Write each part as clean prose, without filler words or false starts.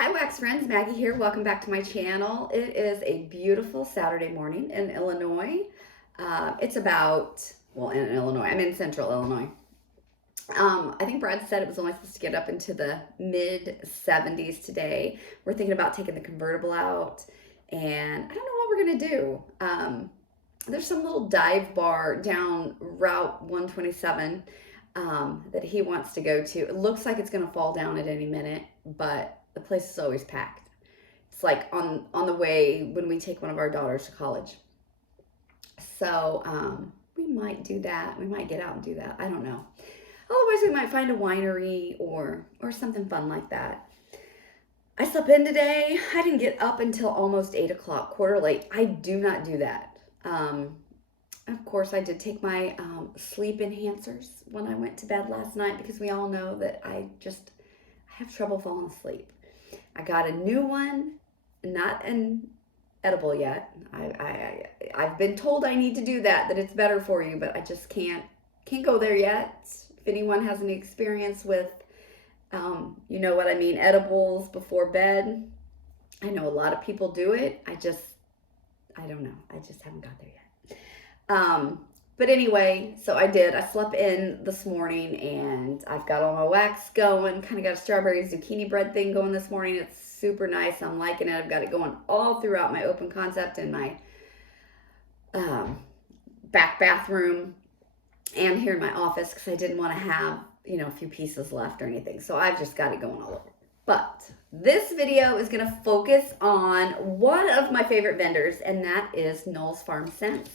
Hi Wax friends, Maggie here. Welcome back to my channel. It is a beautiful Saturday morning in Illinois. It's about, well, in Illinois, I'm in central Illinois. I think Brad said it was only supposed to get up into the mid 70s today. We're thinking about taking the convertible out, and I don't know what we're gonna do. There's some little dive bar down Route 127 that he wants to go to. It looks like it's gonna fall down at any minute, but the place is always packed. It's like on the way when we take one of our daughters to college. So we might do that. We might get out and do that. I don't know. Otherwise, we might find a winery or something fun like that. I slept in today. I didn't get up until almost 8 o'clock, quarter late. I do not do that. Of course, I did take my sleep enhancers when I went to bed last night because we all know that I have trouble falling asleep. I got a new one, not an edible yet. I've been told I need to do that it's better for you, but I just can't go there yet. If anyone has any experience with, you know what I mean, edibles before bed, I know a lot of people do it. I don't know. I just haven't got there yet. But anyway, so I did. I slept in this morning and I've got all my wax going. Kind of got a strawberry zucchini bread thing going this morning. It's super nice. I'm liking it. I've got it going all throughout my open concept in my back bathroom and here in my office because I didn't want to have, a few pieces left or anything. So I've just got it going all over. But this video is going to focus on one of my favorite vendors, and that is Knowles Farm Scents.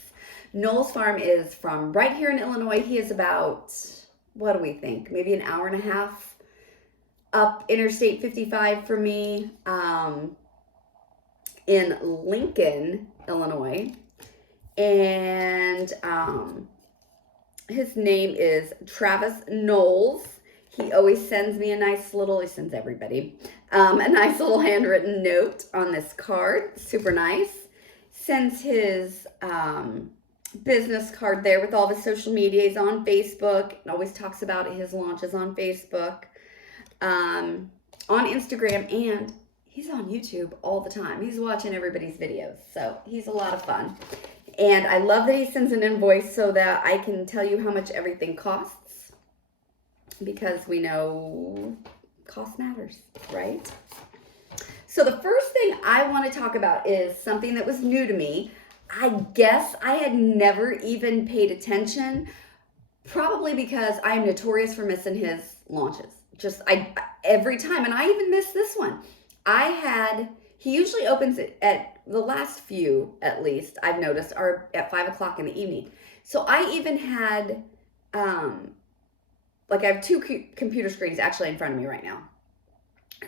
Knowles Farm is from right here in Illinois. He is about, what do we think, maybe an hour and a half up Interstate 55 for me, in Lincoln, Illinois. And his name is Travis Knowles. He always sends me he sends everybody, a nice little handwritten note on this card. Super nice. Sends his business card there with all of his social media. He's on Facebook. Always talks about his launches on Facebook, on Instagram, and he's on YouTube all the time. He's watching everybody's videos, so he's a lot of fun. And I love that he sends an invoice so that I can tell you how much everything costs, because we know cost matters, right? So the first thing I want to talk about is something that was new to me. I guess I had never even paid attention, probably because I'm notorious for missing his launches. Every time, and I even missed this one. He usually opens it at, the last few at least, I've noticed, are at 5 o'clock in the evening. So I even had, I have two computer screens actually in front of me right now.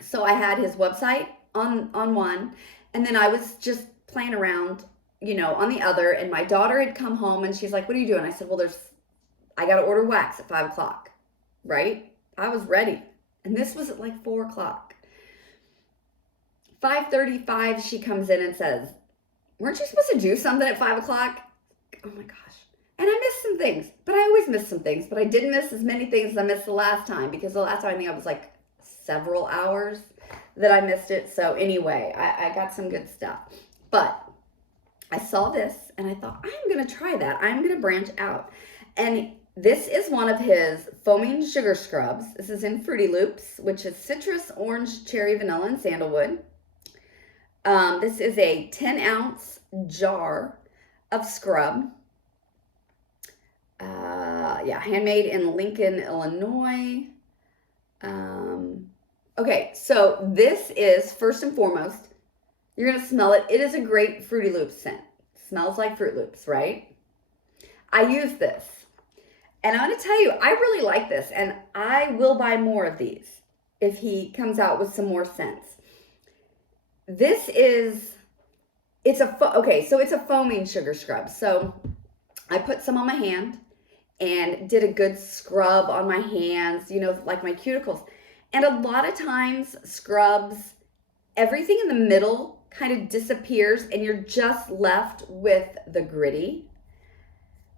So I had his website on one, and then I was just playing around, on the other, and my daughter had come home and she's like, "What are you doing?" I said, "Well, I got to order wax at 5 o'clock, right?" I was ready. And this was at like 4 o'clock. 5:35, she comes in and says, "Weren't you supposed to do something at 5 o'clock?" Oh my gosh. And I missed some things, but I always miss some things, but I didn't miss as many things as I missed the last time, because the last time I think I was like several hours that I missed it. So anyway, I got some good stuff. But I saw this and I thought, I'm going to try that. I'm going to branch out. And this is one of his foaming sugar scrubs. This is in Fruity Loops, which is citrus, orange, cherry, vanilla, and sandalwood. This is a 10-ounce jar of scrub. Handmade in Lincoln, Illinois. Okay, so this is, first and foremost, you're going to smell it. It is a great Fruity Loops scent. Smells like Fruit Loops, right? I use this. And I'm going to tell you, I really like this. And I will buy more of these if he comes out with some more scents. This is, it's a foaming sugar scrub. So I put some on my hand and did a good scrub on my hands, like my cuticles. And a lot of times scrubs, everything in the middle kind of disappears and you're just left with the gritty.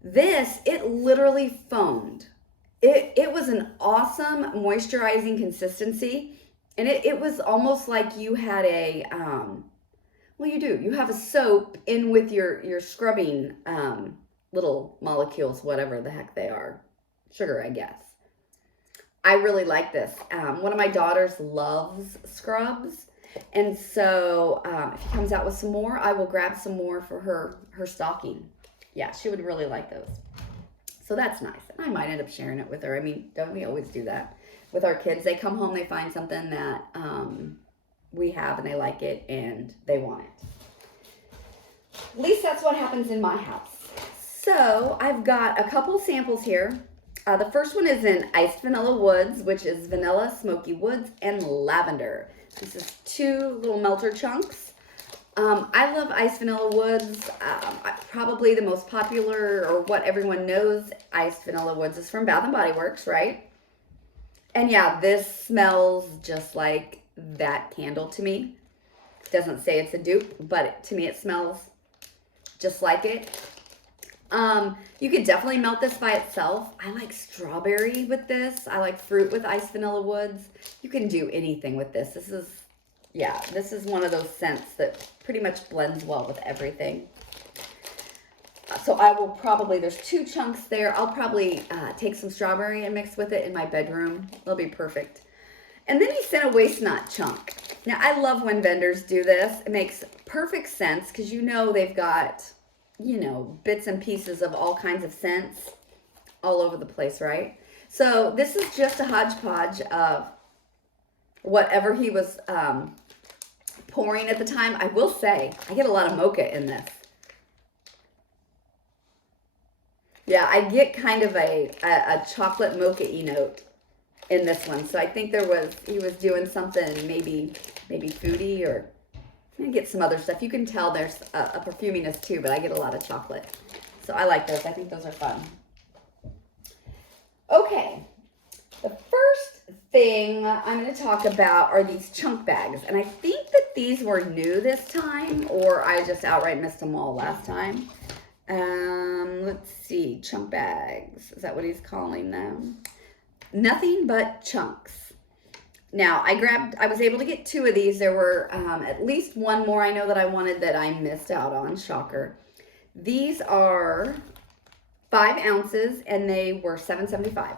This, it literally foamed. It was an awesome moisturizing consistency. And it was almost like you had a, well, you do. You have a soap in with your scrubbing little molecules, whatever the heck they are. Sugar, I guess. I really like this. One of my daughters loves scrubs. And so if he comes out with some more, I will grab some more for her stocking. Yeah, she would really like those. So that's nice. And I might end up sharing it with her. I mean, don't we always do that with our kids? They come home, they find something that we have and they like it and they want it. At least that's what happens in my house. So I've got a couple samples here. The first one is in Iced Vanilla Woods, which is vanilla, smoky woods, and lavender. This is 2 little melter chunks. I love Iced Vanilla Woods. Probably the most popular, or what everyone knows, Iced Vanilla Woods is from Bath & Body Works, right? And yeah, this smells just like that candle to me. It doesn't say it's a dupe, but to me it smells just like it. You could definitely melt this by itself. I like strawberry with this. I like fruit with Iced Vanilla Woods. You can do anything with this. This is one of those scents that pretty much blends well with everything. So I will probably, there's 2 chunks there. I'll probably take some strawberry and mix with it in my bedroom. It'll be perfect. And then he sent a waste not chunk. Now I love when vendors do this. It makes perfect sense because you know they've got, you know, bits and pieces of all kinds of scents all over the place, right? So this is just a hodgepodge of whatever he was pouring at the time. I will say, I get a lot of mocha in this. Yeah, I get kind of a chocolate mocha-y note in this one. So I think he was doing something maybe foodie, or I get some other stuff. You can tell there's a perfuminess too, but I get a lot of chocolate. So I like those. I think those are fun. Okay, the first thing I'm going to talk about are these chunk bags. And I think that these were new this time, or I just outright missed them all last time. Let's see, chunk bags. Is that what he's calling them? Nothing but chunks. Now, I was able to get 2 of these. There were at least one more I know that I wanted that I missed out on. Shocker. These are 5 ounces, and they were $7.75.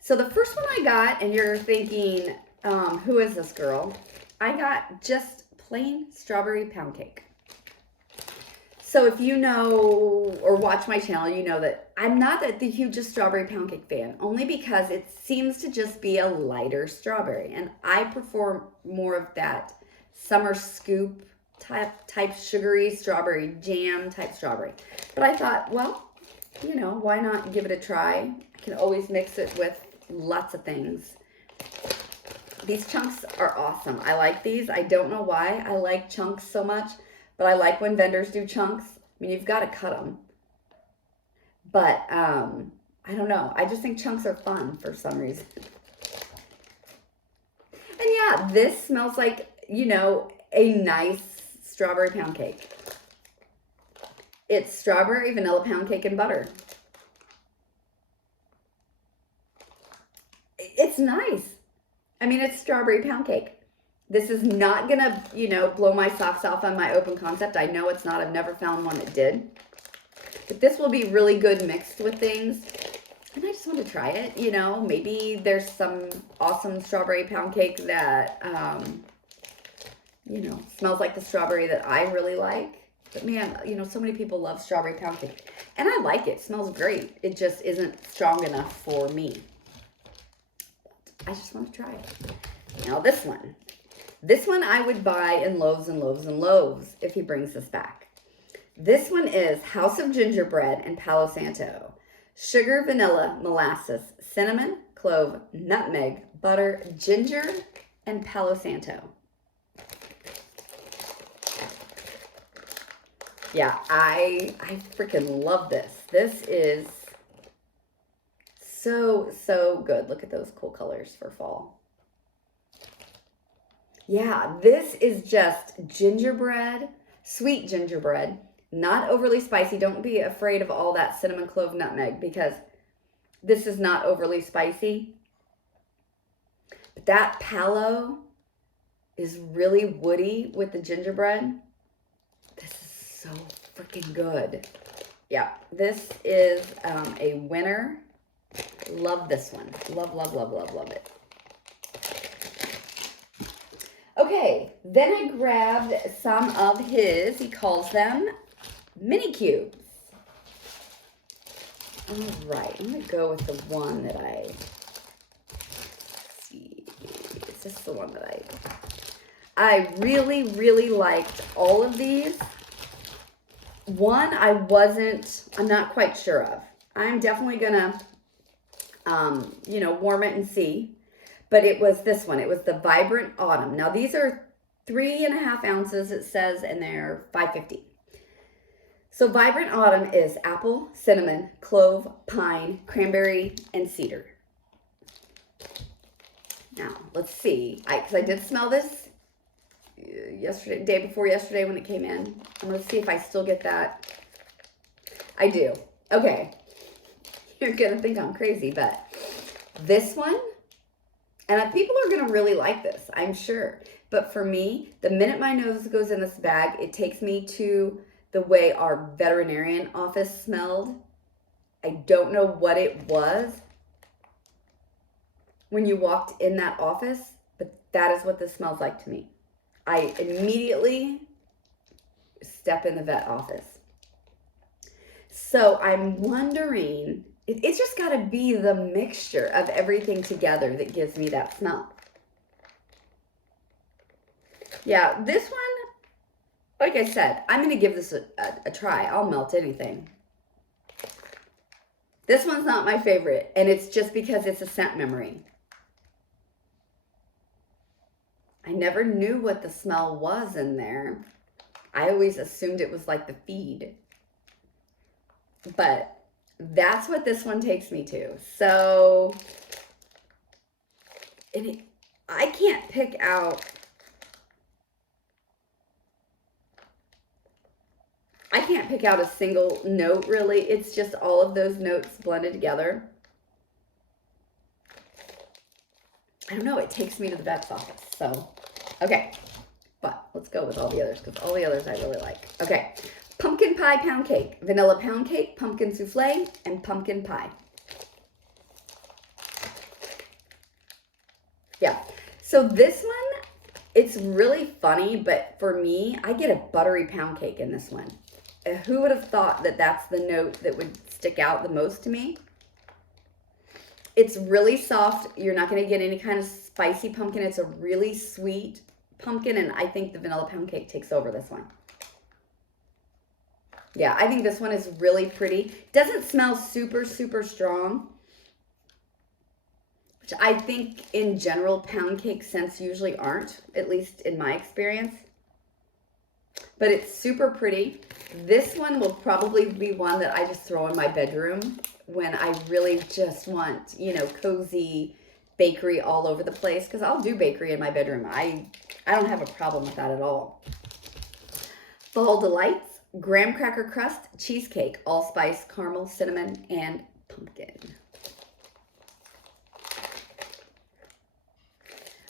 So the first one I got, and you're thinking, who is this girl? I got just plain strawberry pound cake. So if you know or watch my channel, you know that I'm not the hugest strawberry pound cake fan, only because it seems to just be a lighter strawberry. And I prefer more of that summer scoop type sugary strawberry jam type strawberry. But I thought, well, you know, why not give it a try? I can always mix it with lots of things. These chunks are awesome. I like these. I don't know why I like chunks so much. But I like when vendors do chunks. I mean, you've got to cut them. But I don't know. I just think chunks are fun for some reason. And yeah, this smells like, you know, a nice strawberry pound cake. It's strawberry vanilla pound cake and butter. It's nice. I mean, it's strawberry pound cake. This is not going to, you know, blow my socks off on my open concept. I know it's not. I've never found one that did. But this will be really good mixed with things. And I just want to try it. You know, maybe there's some awesome strawberry pound cake that, you know, smells like the strawberry that I really like. But man, you know, so many people love strawberry pound cake. And I like it. It smells great. It just isn't strong enough for me. But I just want to try it. Now this one. This one I would buy in loaves and loaves and loaves if he brings this back. This one is House of Gingerbread and Palo Santo. Sugar, vanilla, molasses, cinnamon, clove, nutmeg, butter, ginger, and Palo Santo. Yeah, I freaking love this. This is so good. Look at those cool colors for fall. Yeah, this is just gingerbread, sweet gingerbread, not overly spicy. Don't be afraid of all that cinnamon, clove, nutmeg, because this is not overly spicy. But that palo, is really woody with the gingerbread. This is so freaking good. Yeah, this is a winner. Love this one. Love, love, love, love, love it. Okay, then I grabbed some of his, he calls them mini cubes. All right, I'm going to go with the one that see. Is this the one that I really, really liked all of these. One I'm not quite sure of. I'm definitely going to, warm it and see. But it was this one. It was the Vibrant Autumn. Now, these are 3.5 ounces, it says, and they're $5.50. So Vibrant Autumn is apple, cinnamon, clove, pine, cranberry, and cedar. Now, let's see. Because I did smell this yesterday, day before yesterday when it came in. I'm going to see if I still get that. I do. Okay. You're going to think I'm crazy, but this one, and people are going to really like this, I'm sure. But for me, the minute my nose goes in this bag, it takes me to the way our veterinarian office smelled. I don't know what it was when you walked in that office, but that is what this smells like to me. I immediately step in the vet office. So I'm wondering, it's just got to be the mixture of everything together that gives me that smell. Yeah, this one, like I said, I'm going to give this a try. I'll melt anything. This one's not my favorite, and it's just because it's a scent memory. I never knew what the smell was in there. I always assumed it was like the feed. But that's what this one takes me to. So, I can't pick out... a single note, really. It's just all of those notes blended together. I don't know. It takes me to the vet's office. So, okay. But let's go with all the others, because all the others I really like. Okay. Pumpkin pie pound cake, vanilla pound cake, pumpkin souffle, and pumpkin pie. Yeah. So this one, it's really funny, but for me, I get a buttery pound cake in this one. Who would have thought that that's the note that would stick out the most to me? It's really soft. You're not going to get any kind of spicy pumpkin. It's a really sweet pumpkin, and I think the vanilla pound cake takes over this one. Yeah, I think this one is really pretty. Doesn't smell super, super strong, which I think in general pound cake scents usually aren't, at least in my experience. But it's super pretty. This one will probably be one that I just throw in my bedroom when I really just want, cozy bakery all over the place. Because I'll do bakery in my bedroom. I don't have a problem with that at all. Fall Delights, graham cracker crust, cheesecake, allspice, caramel, cinnamon, and pumpkin.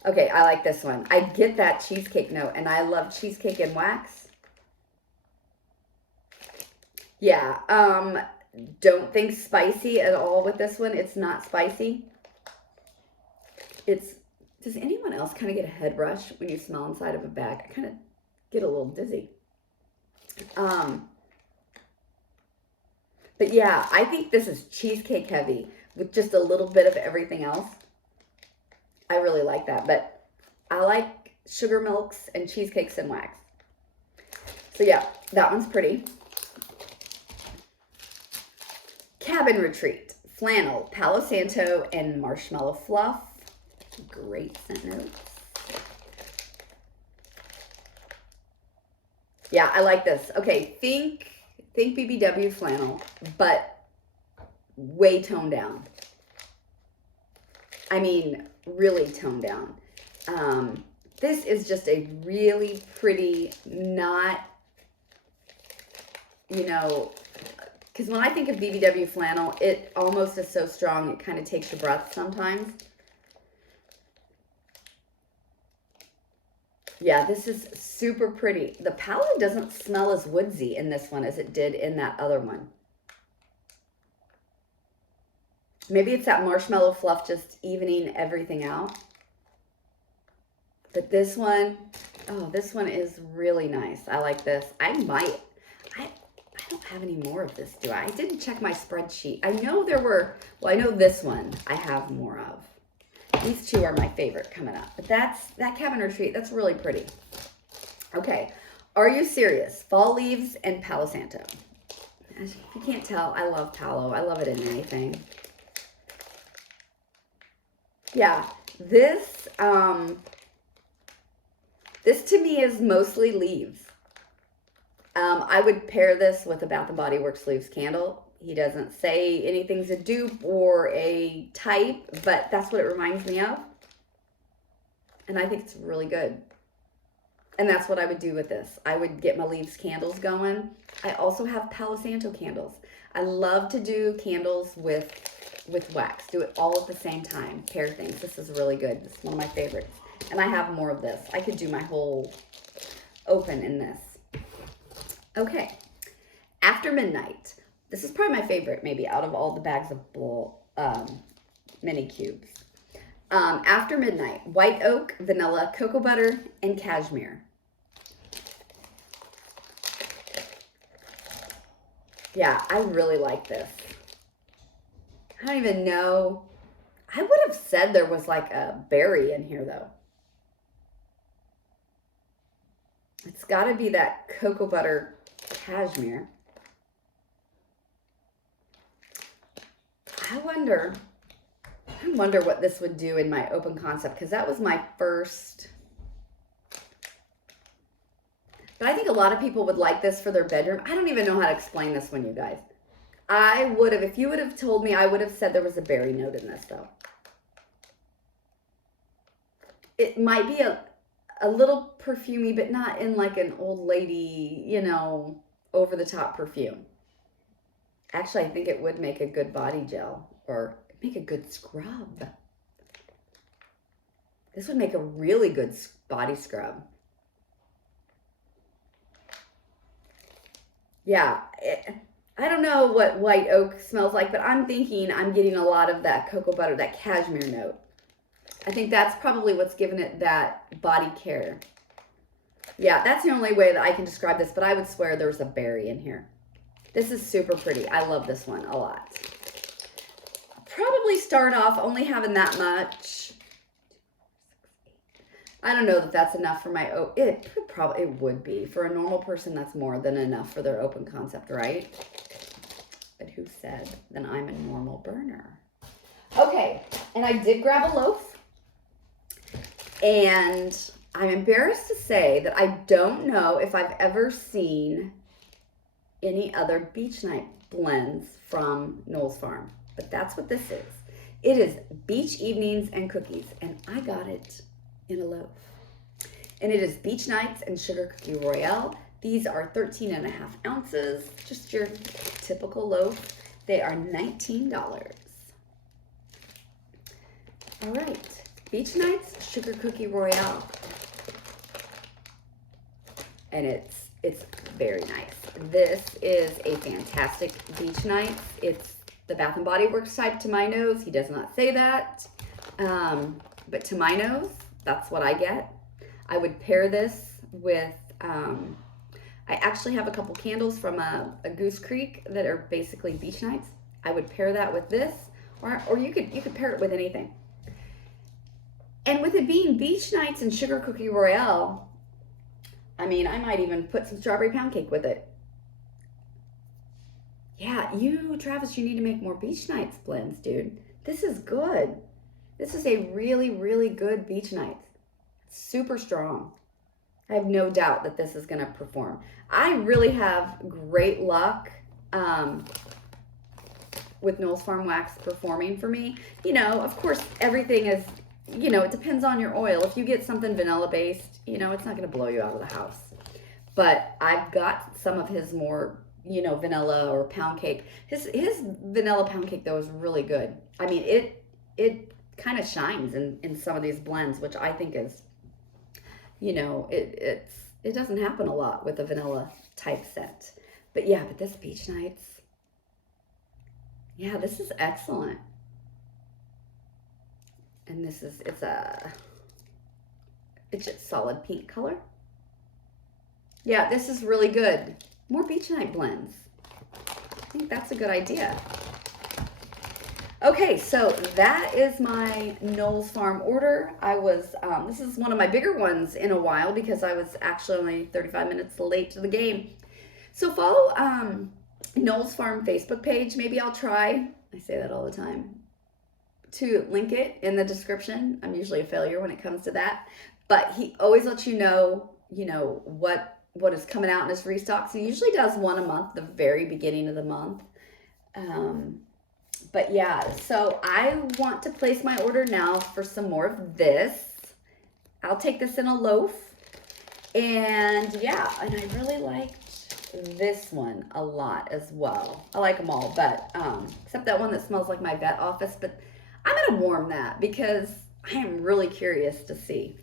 Okay, I like this one. I get that cheesecake note, and I love cheesecake and wax. Yeah, don't think spicy at all with this one. It's not spicy. Does anyone else kind of get a head rush when you smell inside of a bag? I kind of get a little dizzy. But yeah, I think this is cheesecake heavy with just a little bit of everything else. I really like that, but I like sugar milks and cheesecakes and wax. So yeah, that one's pretty. Cabin Retreat, flannel, Palo Santo, and marshmallow fluff. Great scent notes. Yeah, I like this. Okay, think BBW flannel, but way toned down. I mean, really toned down. This is just a really pretty, not, because when I think of BBW flannel, it almost is so strong, it kind of takes your breath sometimes. Yeah, this is super pretty. The palette doesn't smell as woodsy in this one as it did in that other one. Maybe it's that marshmallow fluff just evening everything out. But this one, oh, this one is really nice. I like this. I don't have any more of this, do I? I didn't check my spreadsheet. I know there were, well, I know this one I have more of. These two are my favorite coming up. But that Cabin Retreat, that's really pretty. Okay, are you serious? Fall Leaves and Palo Santo. If you can't tell, I love Palo. I love it in anything. Yeah, this to me is mostly leaves. I would pair this with a Bath & Body Works Leaves candle. He doesn't say anything's a dupe or a type, but that's what it reminds me of. And I think it's really good. And that's what I would do with this. I would get my leaves candles going. I also have Palo Santo candles. I love to do candles with wax. Do it all at the same time. Pair things. This is really good. This is one of my favorites. And I have more of this. I could do my whole open in this. Okay. After Midnight. This is probably my favorite, maybe, out of all the bags of mini cubes. After Midnight. White oak, vanilla, cocoa butter, and cashmere. Yeah, I really like this. I don't even know. I would have said there was like a berry in here, though. It's got to be that cocoa butter cashmere. I wonder what this would do in my open concept, because that was my first. But I think a lot of people would like this for their bedroom. I don't even know how to explain this one, you guys. I would have, if you would have told me, I would have said there was a berry note in this, though. It might be a little perfumey, but not in like an old lady, you know, over-the-top perfume. Actually, I think it would make a good body gel or make a good scrub. This would make a really good body scrub. Yeah, I don't know what white oak smells like, but I'm thinking I'm getting a lot of that cocoa butter, that cashmere note. I think that's probably what's giving it that body care. Yeah, that's the only way that I can describe this, but I would swear there's a berry in here. This is super pretty. I love this one a lot. Probably start off only having that much. I don't know that that's enough for my, it would be. For a normal person, that's more than enough for their open concept, right? But who said then I'm a normal burner? Okay, and I did grab a loaf. And I'm embarrassed to say that I don't know if I've ever seen any other beach night blends from Knowles Farm. But that's what this is. It is Beach Evenings and Cookies. And I got it in a loaf. And it is Beach Nights and Sugar Cookie Royale. These are 13.5 ounces. Just your typical loaf. They are $19. All right. Beach Nights Sugar Cookie Royale. And it's very nice. This is a fantastic beach night. It's the Bath & Body Works type to my nose. He does not say that. But to my nose, that's what I get. I would pair this with, I actually have a couple candles from a Goose Creek that are basically beach nights. I would pair that with this, or you could pair it with anything. And with it being beach nights and Sugar Cookie Royale, I mean, I might even put some strawberry pound cake with it. Yeah, Travis, you need to make more beach nights blends, dude. This is good. This is a really, really good beach night. Super strong. I have no doubt that this is going to perform. I really have great luck with Knowles Farm Wax performing for me. You know, of course, everything is, you know, it depends on your oil. If you get something vanilla based, you know, it's not going to blow you out of the house. But I've got some of his more, you know, vanilla or pound cake. His vanilla pound cake, though, is really good. I mean, it kind of shines in some of these blends, which I think is you know, it doesn't happen a lot with a vanilla type scent. But yeah, but this Beach Nights, yeah, this is excellent. And this is, it's just solid pink color. Yeah, this is really good. More Beach Night blends. I think that's a good idea. Okay, so that is my Knowles Farm order. This is one of my bigger ones in a while because I was actually only 35 minutes late to the game. So follow Knowles Farm Facebook page. Maybe I'll try, I say that all the time, to link it in the description. I'm usually a failure when it comes to that. But he always lets you know, what is coming out in his restocks. He usually does one a month, the very beginning of the month. But yeah, so I want to place my order now for some more of this. I'll take this in a loaf. And yeah, and I really liked this one a lot as well. I like them all, but except that one that smells like my vet office. But I'm gonna warm that because I am really curious to see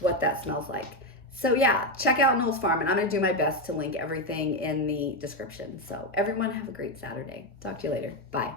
what that smells like. So yeah, check out Knowles Farm, and I'm gonna do my best to link everything in the description. So everyone have a great Saturday. Talk to you later. Bye.